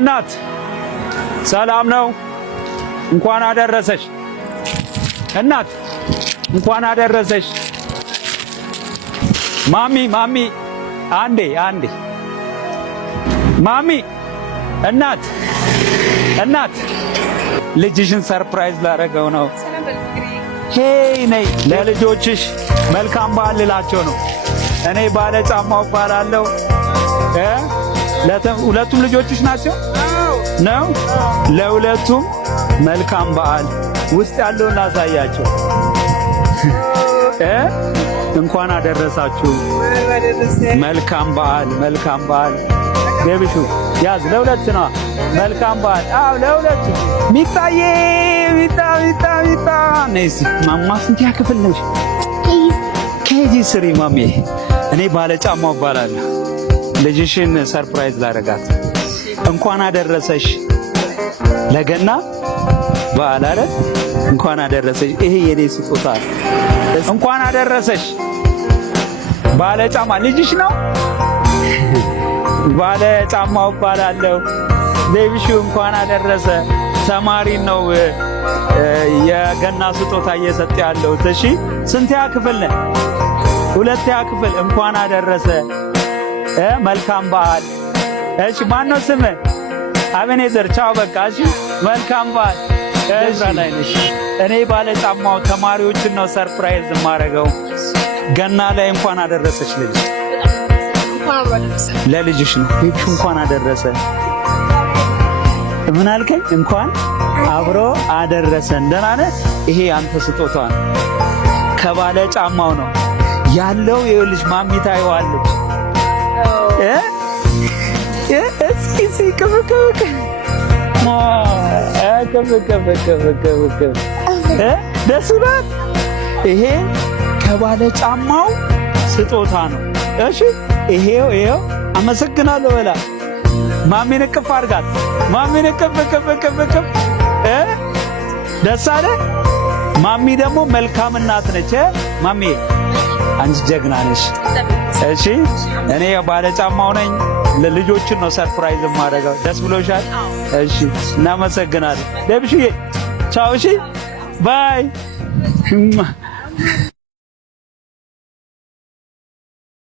እናት ሰላም ነው? እንኳን አደረሰሽ እናት፣ እንኳን አደረሰሽ። ማሚ አንዴ ማሚ እናት ልጅሽን ሰርፕራይዝ ላረገው ነው። ሄይ ነይ፣ ለልጆችሽ መልካም በዓል ልላቸው ነው። እኔ ባለ ጫማው እባላለሁ። ሁለቱም ልጆችሽ ናቸው ነው? ለሁለቱም መልካም በዓል። ውስጥ ያለውን ላሳያቸው። እንኳን አደረሳችሁ። መልካም በዓል። ቤቢሹ ያዝ፣ ለሁለት ነው። መልካም በዓል። አዎ ለሁለቱ። ሚጣዬ ሚጣ ነይስ። ማማ ስንት ክፍል ነሽ? ኬጂ 3 ማሚ። እኔ ባለ ጫማው እባላለሁ። ልጅሽን ሰርፕራይዝ ላደርጋት። እንኳን አደረሰሽ ለገና በዓል አለ። እንኳን አደረሰሽ። ይሄ የኔ ስጦታ። እንኳን አደረሰሽ። ባለ ጫማ ልጅሽ ነው። ባለ ጫማው እባላለሁ። ቤቢሹ እንኳን አደረሰ። ተማሪ ነው የገና ስጦታ እየሰጠ ያለው። እሺ ስንተኛ ክፍል ነህ? 2ኛ ክፍል። እንኳን አደረሰ። መልካም በዓል። እሺ ማነው ስምህ? አቤኔዘር። ቻው በቃ። እሺ መልካም በዓል። እኔ ባለ ጫማው ተማሪዎችን ነው ሰርፕራይዝ የማደርገው ገና ላይ። እንኳን አደረሰች ልጅ። ለልጅሽ ነው። ቤቢሽ እንኳን አደረሰ። ምን አልከኝ? እንኳን አብሮ አደረሰን። ደህና ነህ? ይሄ አንተ ስጦታ ነው። ከባለ ጫማው ነው ያለው። ይኸውልሽ ማሚ ታይዋለች። ደስ ይላል። ይሄ ከባለ ጫማው ስጦታ ነው። እሺ ይሄው አመሰግናለሁ በላ። ማሚን እቅፍ አድርጋት። ማሚን እቅፍ። ደስ አለ። ማሚ ደግሞ መልካም እናት ነች። ማሚ አንቺ ጀግና ነሽ። እሺ እኔ ባለ ጫማው ነኝ። ለልጆችን ነው ሰርፕራይዝ የማደርገው። ደስ ብሎሻል? እሺ እናመሰግናለን። ቤቢሽዬ ቻው። እሺ ባይ